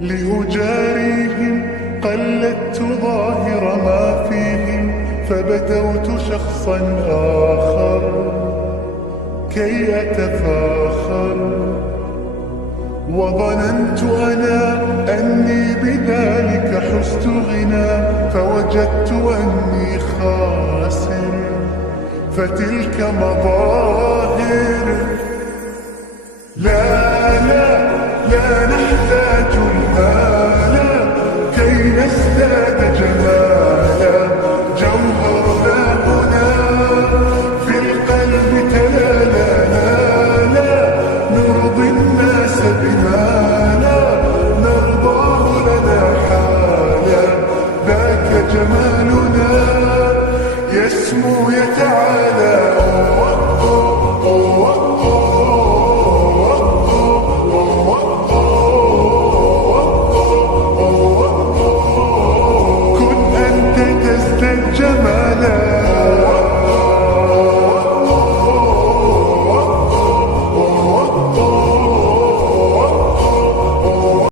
لأجاريهم قلدت ظاهر ما فيهم، فبدوت شخصا آخر كي أتفاخر، وظننت أنا أني بذلك حزت غنى، فوجدت أني خاسر، فتلك مظاهر. لا لا لا نحتاج المال كي نزداد جمالا، جوهرنا هنا في القلب تلالا، لا نرضي الناس بما لا نرضاه لنا حالا، ذاك جمالنا يسمو